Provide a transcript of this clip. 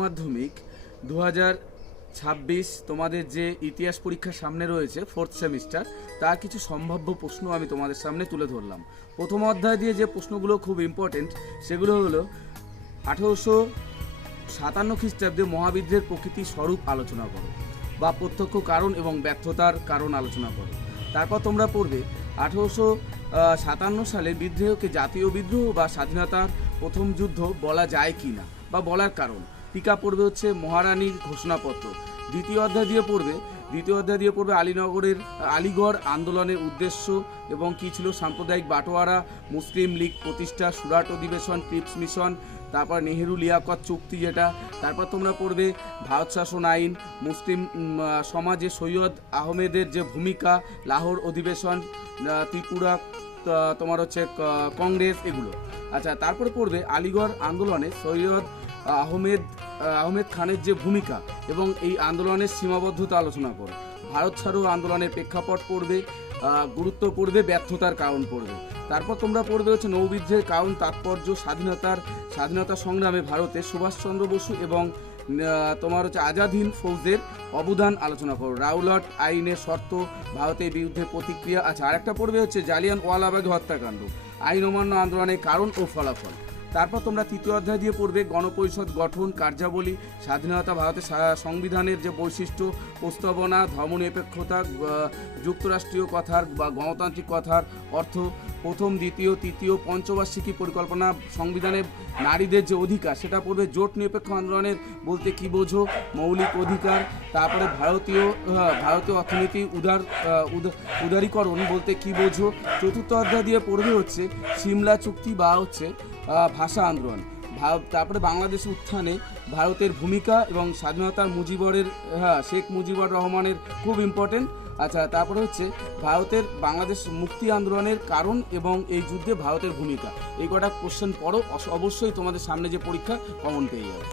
মাধ্যমিক 2026 তোমাদের যে ইতিহাস পরীক্ষা সামনে রয়েছে 4th সেমিস্টার, তার কিছু সম্ভাব্য প্রশ্ন আমি তোমাদের সামনে তুলে ধরলাম। প্রথম অধ্যায় দিয়ে যে প্রশ্নগুলো খুব ইম্পর্টেন্ট সেগুলো হলো 1857 খ্রিস্টাব্দে মহাবিদ্যের প্রকৃতি স্বরূপ আলোচনা করো, বা প্রত্যক্ষ কারণ এবং ব্যর্থতার কারণ আলোচনা করো। তারপর তোমরা পড়বে 1857 সালে বিদ্রোহকে জাতীয় বিদ্রোহ বা স্বাধীনতার প্রথম যুদ্ধ বলা যায় কি না, বা বলার কারণ। টিকা পড়বে হচ্ছে মহারানীর ঘোষণাপত্র। দ্বিতীয় অধ্যায় দিয়ে পড়বে আলিগড় আন্দোলনের উদ্দেশ্য এবং কি ছিল, সাম্প্রদায়িক বাটোয়ারা, মুসলিম লীগ প্রতিষ্ঠা, সুরাট অধিবেশন, ক্রিপস মিশন, তারপর নেহেরু লিয়াকত চুক্তি যেটা। তারপর তোমরা পড়বে ভারত শাসন আইন, মুসলিম সমাজে সৈয়দ আহমেদের যে ভূমিকা, লাহোর অধিবেশন, ত্রিপুরা তোমার হচ্ছে কংগ্রেস, এগুলো। আচ্ছা, তারপরে পড়বে আলিগড় আন্দোলনে সৈয়দ আহমেদ খানের যে ভূমিকা এবং এই আন্দোলনের সীমাবদ্ধতা আলোচনা করো। ভারত ছাড়ো আন্দোলনের প্রেক্ষাপট পড়বে, গুরুত্ব পড়বে, ব্যর্থতার কারণ পড়বে। তারপর তোমরা পড়বে হচ্ছে নৌবিদ্রোহের কারণ, তাৎপর্য, স্বাধীনতা সংগ্রামে ভারতে সুভাষচন্দ্র বসু এবং তোমার হচ্ছে আজাদ হিন্দ ফৌজের অবদান আলোচনা করো। রাওলাট আইনের শর্ত, ভারতের বিরুদ্ধে প্রতিক্রিয়া। আচ্ছা, আরেকটা পড়বে হচ্ছে জালিয়ানওয়ালাবাগ হত্যাকাণ্ড, আইন অমান্য আন্দোলনের কারণ ও ফলাফল। তারপর তোমরা তৃতীয় অধ্যায় দিয়ে পড়বে গণপরিষদ গঠন, কার্যাবলী, স্বাধীনতা, ভারতের সংবিধানের যে বৈশিষ্ট্য, প্রস্তাবনা, ধর্মনিরপেক্ষতা, যুক্তরাষ্ট্রীয় কথার বা গণতান্ত্রিক কথার অর্থ, প্রথম, দ্বিতীয়, তৃতীয়, পঞ্চবার্ষিকী পরিকল্পনা, সংবিধানে নারীদের যে অধিকার সেটা পড়বে। জোট নিরপেক্ষ আন্দোলনের বলতে কি বোঝো, মৌলিক অধিকার। তারপরে ভারতীয় অর্থনীতি উদারীকরণ বলতে কি বোঝো। চতুর্থ অধ্যায় দিয়ে পড়বে হচ্ছে সিমলা চুক্তি বা হচ্ছে ভাষা আন্দোলন। তারপরে বাংলাদেশ উত্থানে ভারতের ভূমিকা এবং স্বাধীনতার শেখ মুজিবুর রহমানের খুব ইম্পর্টেন্ট। আচ্ছা, তারপরে হচ্ছে বাংলাদেশ মুক্তি আন্দোলনের কারণ এবং এই যুদ্ধে ভারতের ভূমিকা। এই কটা কোশ্চেন পড়ো, অবশ্যই তোমাদের সামনে যে পরীক্ষা কমন পেয়ে যাবে।